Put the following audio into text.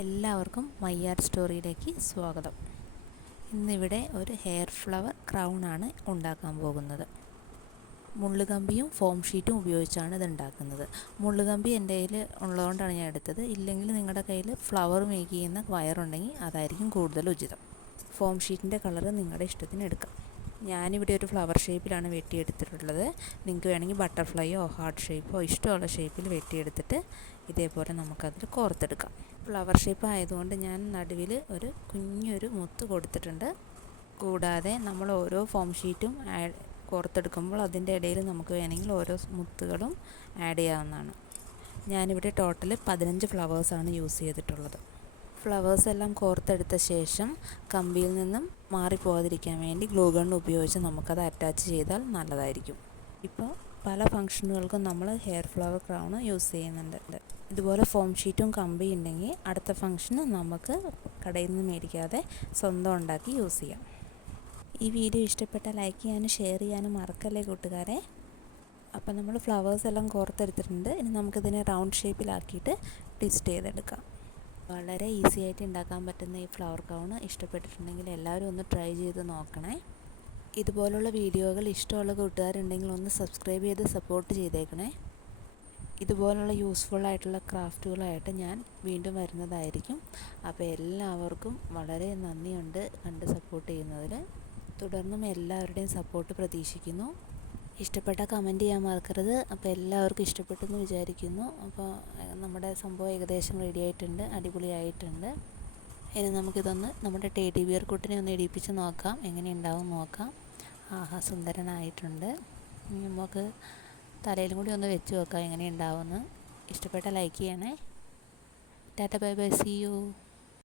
എല്ലാവർക്കും മയ്യാർ സ്റ്റോറിയിലേക്ക് സ്വാഗതം. ഇന്നിവിടെ ഒരു ഹെയർ ഫ്ലവർ ക്രൗൺ ആണ് ഉണ്ടാക്കാൻ പോകുന്നത്. മുള്ളുകമ്പിയും ഫോം ഷീറ്റും ഉപയോഗിച്ചാണ് ഇത് ഉണ്ടാക്കുന്നത് മുള്ളുകമ്പി എന്റെ കയ്യിൽ ഉള്ളതുകൊണ്ടാണ് ഞാൻ എടുത്തത്. ഇല്ലെങ്കിൽ നിങ്ങളുടെ കയ്യിൽ ഫ്ലവർ മേക്ക് ചെയ്യുന്ന വയറുണ്ടെങ്കിൽ അതായിരിക്കും കൂടുതൽ ഉചിതം. ഫോം ഷീറ്റിന്റെ കളർ നിങ്ങളുടെ ഇഷ്ടത്തിന് എടുക്കാം. ഞാനിവിടെ ഒരു ഫ്ലവർ ഷേപ്പിലാണ് വെട്ടിയെടുത്തിട്ടുള്ളത്. നിങ്ങൾക്ക് വേണമെങ്കിൽ ബട്ടർഫ്ലൈയോ ഹാർട്ട് ഷേപ്പോ ഇഷ്ടമുള്ള ഷേപ്പിൽ വെട്ടിയെടുത്തിട്ട് ഇതേപോലെ നമുക്കതിൽ കോർത്തെടുക്കാം. ഫ്ലവർ ഷേപ്പ് ആയതുകൊണ്ട് ഞാൻ നടുവിൽ ഒരു കുഞ്ഞൊരു മുത്ത് കൊടുത്തിട്ടുണ്ട്. കൂടാതെ നമ്മൾ ഓരോ ഫോം ഷീറ്റും ആഡ് കോർത്തെടുക്കുമ്പോൾ അതിന്റെ ഇടയിൽ നമുക്ക് വേണമെങ്കിൽ ഓരോ മുത്തുകളും ആഡ് ചെയ്യാവുന്നതാണ്. ഞാനിവിടെ ടോട്ടൽ പതിനഞ്ച് ഫ്ലവേഴ്സാണ് യൂസ് ചെയ്തിട്ടുള്ളത്. ഫ്ലവേഴ്സ് എല്ലാം കോർത്തെടുത്ത ശേഷം കമ്പിയിൽ നിന്നും മാറിപ്പോകാതിരിക്കാൻ വേണ്ടി ഗ്ലൂ ഗൺ ഉപയോഗിച്ച് നമുക്കത് അറ്റാച്ച് ചെയ്താൽ നല്ലതായിരിക്കും. ഇപ്പോൾ പല ഫങ്ഷനുകൾക്കും നമ്മൾ ഹെയർ ഫ്ലവർ ക്രൗൺ യൂസ് ചെയ്യുന്നുണ്ട്. ഇതുപോലെ ഫോം ഷീറ്റും കമ്പി ഉണ്ടെങ്കിൽ അടുത്ത ഫങ്ഷൻ നമുക്ക് കടയിൽ നിന്ന് മേടിക്കാതെ സ്വന്തം ഉണ്ടാക്കി യൂസ് ചെയ്യാം. ഈ വീഡിയോ ഇഷ്ടപ്പെട്ട ലൈക്ക് ചെയ്യാനും ഷെയർ ചെയ്യാനും മറക്കല്ലേ കൂട്ടുകാരെ? അപ്പോൾ നമ്മൾ ഫ്ലവേഴ്സ് എല്ലാം കോർത്തെടുത്തിട്ടുണ്ട്. ഇനി നമുക്കിതിനെ റൗണ്ട് ഷേപ്പിലാക്കിയിട്ട് ട്വിസ്റ്റ് ചെയ്തെടുക്കാം. വളരെ ഈസി ആയിട്ട് ഉണ്ടാക്കാൻ പറ്റുന്ന ഈ ഫ്ലവർ ക്രൗൺ ഇഷ്ടപ്പെട്ടിട്ടുണ്ടെങ്കിൽ എല്ലാവരും ഒന്ന് ട്രൈ ചെയ്ത് നോക്കണേ. ഇതുപോലുള്ള വീഡിയോകൾ ഇഷ്ടമുള്ള കൂട്ടുകാരുണ്ടെങ്കിൽ ഒന്ന് സബ്സ്ക്രൈബ് ചെയ്ത് സപ്പോർട്ട് ചെയ്തേക്കണേ. ഇതുപോലുള്ള യൂസ്ഫുൾ ആയിട്ടുള്ള ക്രാഫ്റ്റുകളായിട്ട് ഞാൻ വീണ്ടും വരുന്നതായിരിക്കും. അപ്പോൾ എല്ലാവർക്കും വളരെ നന്ദിയുണ്ട് കണ്ട് സപ്പോർട്ട് ചെയ്യുന്നതിൽ. തുടർന്നും എല്ലാവരുടെയും സപ്പോർട്ട് പ്രതീക്ഷിക്കുന്നു. ഇഷ്ടപ്പെട്ട കമന്റ് ചെയ്യാൻ മറക്കരുത്. അപ്പോൾ എല്ലാവർക്കും ഇഷ്ടപ്പെട്ടെന്ന് വിചാരിക്കുന്നു. അപ്പോൾ നമ്മുടെ സംഭവം ഏകദേശം റെഡി ആയിട്ടുണ്ട് അടിപൊളിയായിട്ടുണ്ട്. ഇനി നമുക്കിതൊന്ന് നമ്മുടെ ടേഡി ബിയർ കുട്ടിനെ ഒന്ന് ഇടിപ്പിച്ച് നോക്കാം. എങ്ങനെ ഉണ്ടാവും നോക്കാം. ആഹാ സുന്ദരനായിട്ടുണ്ട്. നമുക്ക് തലയിലും കൂടി ഒന്ന് വെച്ച് നോക്കാം എങ്ങനെ ഉണ്ടാവുമെന്ന് ഇഷ്ടപ്പെട്ട ലൈക്ക് ചെയ്യണേ. Tata bye bye see you